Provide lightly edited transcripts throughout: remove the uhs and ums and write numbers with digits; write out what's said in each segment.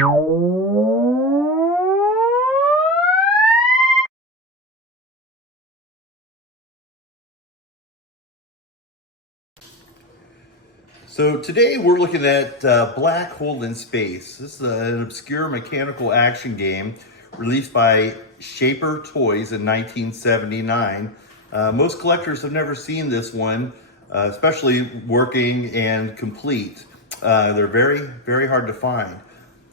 So today we're looking at Black Hole in Space. This is an obscure mechanical action game released by Schaper Toys in 1979. Most collectors have never seen this one, especially working and complete. They're very, very hard to find.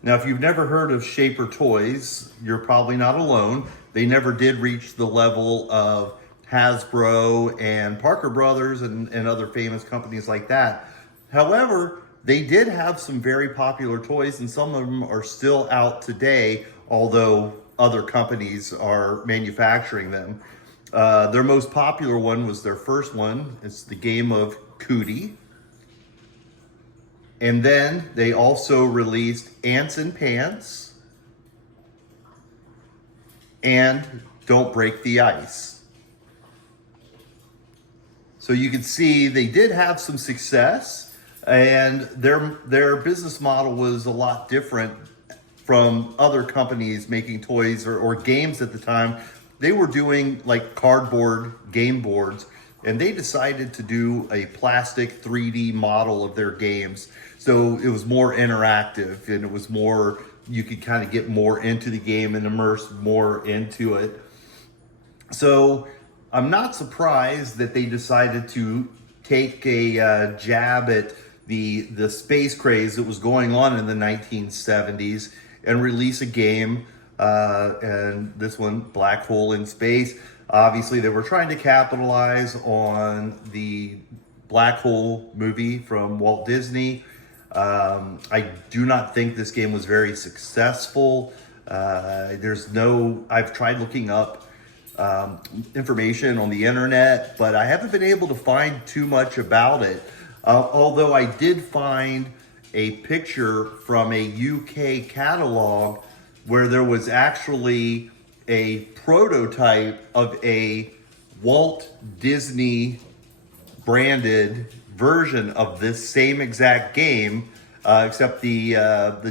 Now, if you've never heard of Schaper Toys, you're probably not alone. They never did reach the level of Hasbro and Parker Brothers and other famous companies like that. However, they did have some very popular toys, and some of them are still out today, although other companies are manufacturing them. Their most popular one was their first one. It's the game of Cootie. And then they also released Ants and Pants and Don't Break the Ice. So you can see they did have some success. And their business model was a lot different from other companies making toys or games at the time. They were doing like cardboard game boards, and they decided to do a plastic 3D model of their games. So it was more interactive, and it was more, you could kind of get more into the game and immerse more into it. So I'm not surprised that they decided to take a jab at the space craze that was going on in the 1970s and release a game, and this one, Black Hole in Space. Obviously, they were trying to capitalize on the Black Hole movie from Walt Disney. I do not think this game was very successful. I've tried looking up information on the internet, but I haven't been able to find too much about it. Although I did find a picture from a UK catalog where there was actually a prototype of a Walt Disney branded version of this same exact game, except the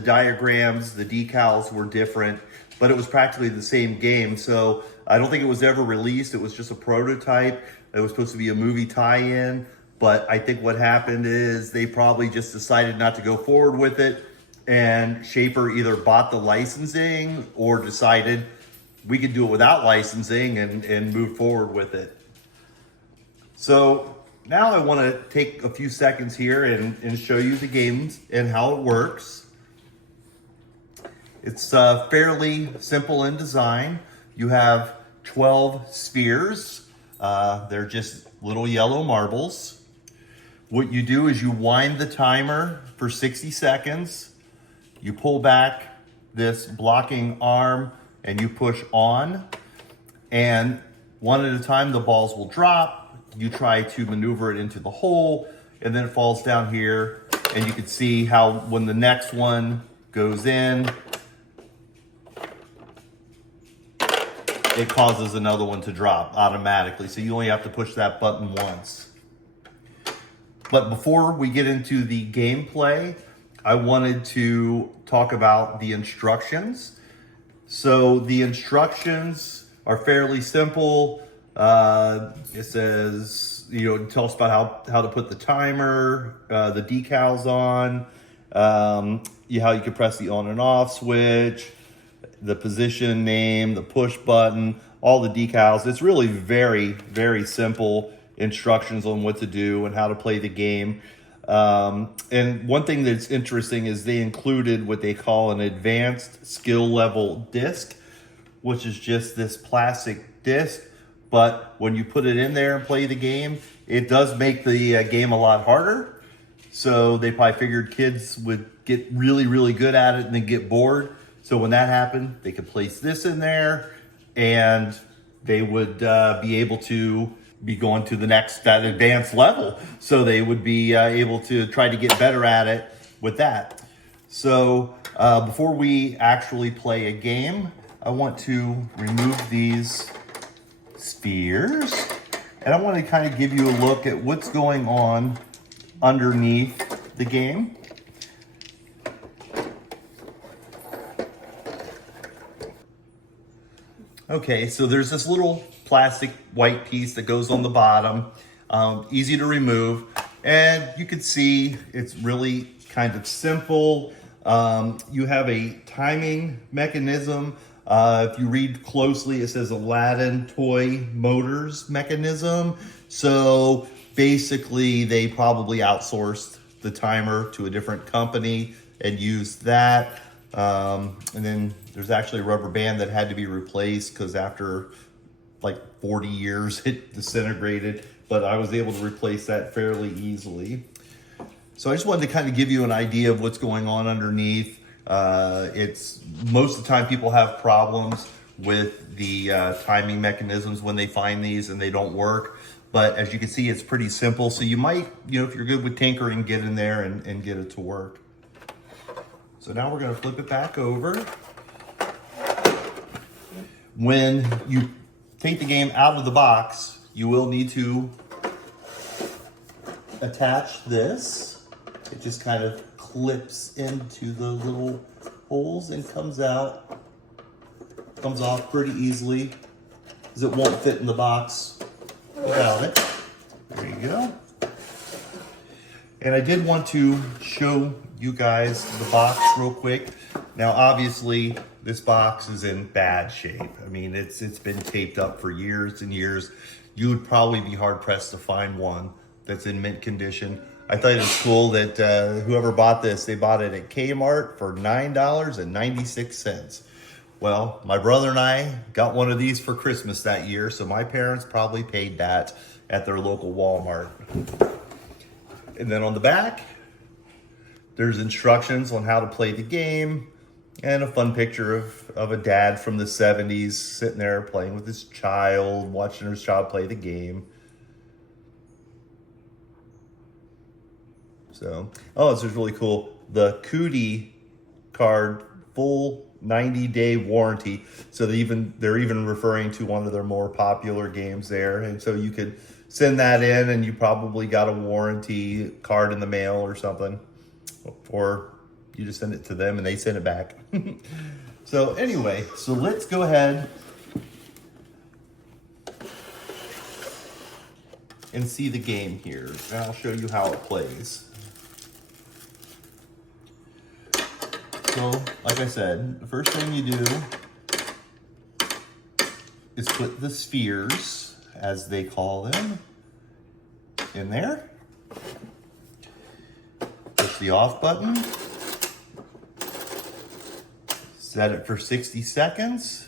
diagrams, the decals were different, but it was practically the same game. So I don't think it was ever released. It was just a prototype. It was supposed to be a movie tie-in. But I think what happened is they probably just decided not to go forward with it, and Schaper either bought the licensing or decided we could do it without licensing and move forward with it. So now I want to take a few seconds here and show you the games and how it works. It's fairly simple in design. You have 12 spheres. They're just little yellow marbles. What you do is you wind the timer for 60 seconds. You pull back this blocking arm and you push on. And one at a time, the balls will drop. You try to maneuver it into the hole, and then it falls down here. And you can see how when the next one goes in, it causes another one to drop automatically. So you only have to push that button once. But before we get into the gameplay, I wanted to talk about the instructions. So the instructions are fairly simple. It says, tell us about how to put the timer, the decals on, how you can press the on and off switch, the position name, the push button, all the decals. It's really very, very simple instructions on what to do and how to play the game. And one thing that's interesting is they included what they call an advanced skill level disc, which is just this plastic disc. But when you put it in there and play the game, it does make the game a lot harder. So they probably figured kids would get really, really good at it and then get bored. So when that happened, they could place this in there and they would be able to be going to that advanced level. So they would be able to try to get better at it with that. So before we actually play a game, I want to remove these spheres. And I want to kind of give you a look at what's going on underneath the game. Okay, so there's this little plastic white piece that goes on the bottom, easy to remove. And you can see it's really kind of simple. You have a timing mechanism. If you read closely, it says Aladdin Toy Motors mechanism. So basically they probably outsourced the timer to a different company and used that. And then there's actually a rubber band that had to be replaced because after like 40 years it disintegrated, but I was able to replace that fairly easily. So I just wanted to kind of give you an idea of what's going on underneath. It's most of the time people have problems with the timing mechanisms when they find these and they don't work. But as you can see, it's pretty simple. So you might, if you're good with tinkering, get in there and get it to work. So now we're going to flip it back over. When you take the game out of the box, you will need to attach this. It just kind of clips into the little holes and comes off pretty easily because it won't fit in the box without it. There you go. And I did want to show you guys the box real quick. Now, obviously, this box is in bad shape. I mean, it's been taped up for years and years. You would probably be hard pressed to find one that's in mint condition. I thought it was cool that whoever bought this, they bought it at Kmart for $9.96. Well, my brother and I got one of these for Christmas that year, so my parents probably paid that at their local Walmart. And then on the back, there's instructions on how to play the game and a fun picture of a dad from the 70s sitting there playing with his child, watching his child play the game. So, this is really cool. The Cootie card, full 90-day warranty. So they're even referring to one of their more popular games there. And so you could send that in and you probably got a warranty card in the mail or something. Or you just send it to them and they send it back. So anyway, so let's go ahead and see the game here. And I'll show you how it plays. So, like I said, the first thing you do is put the spheres, as they call them, in there. Push the off button. Set it for 60 seconds.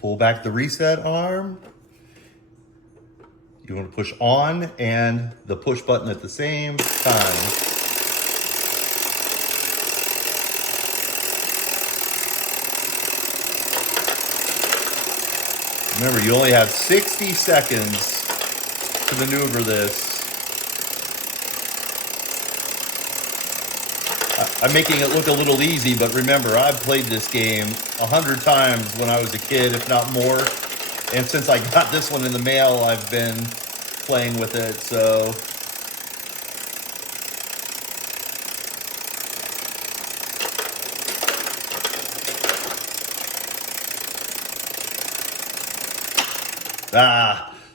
Pull back the reset arm. You want to push on and the push button at the same time. Remember, you only have 60 seconds to maneuver this. I'm making it look a little easy, but remember, I've played this game 100 times when I was a kid, if not more. And since I got this one in the mail, I've been playing with it, so.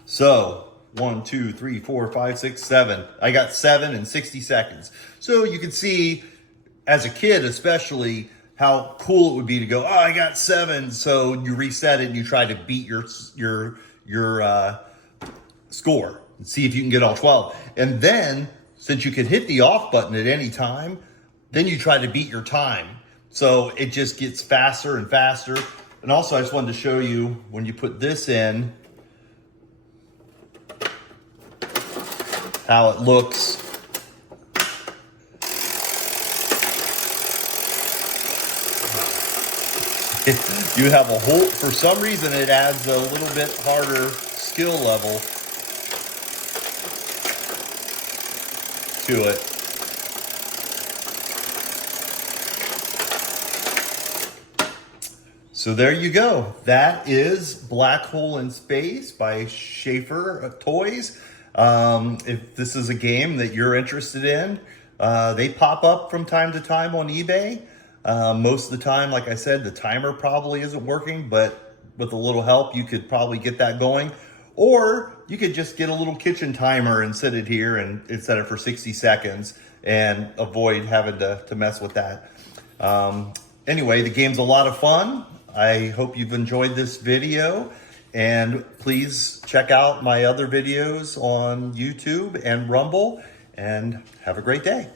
So 1, 2, 3, 4, 5, 6, 7. I got 7 in 60 seconds. So you can see, as a kid especially, how cool it would be to go, I got 7. So you reset it and you try to beat your score and see if you can get all 12. And then, since you could hit the off button at any time, then you try to beat your time. So it just gets faster and faster. And also, I just wanted to show you, when you put this in, how it looks. You have a whole, for some reason it adds a little bit harder skill level to it. So there you go. That is Black Hole in Space by Schaper Toys. If this is a game that you're interested in, they pop up from time to time on eBay. Most of the time, like I said, the timer probably isn't working, but with a little help, you could probably get that going. Or you could just get a little kitchen timer and set it here and set it for 60 seconds and avoid having to mess with that. Anyway, the game's a lot of fun. I hope you've enjoyed this video, and please check out my other videos on YouTube and Rumble, and have a great day.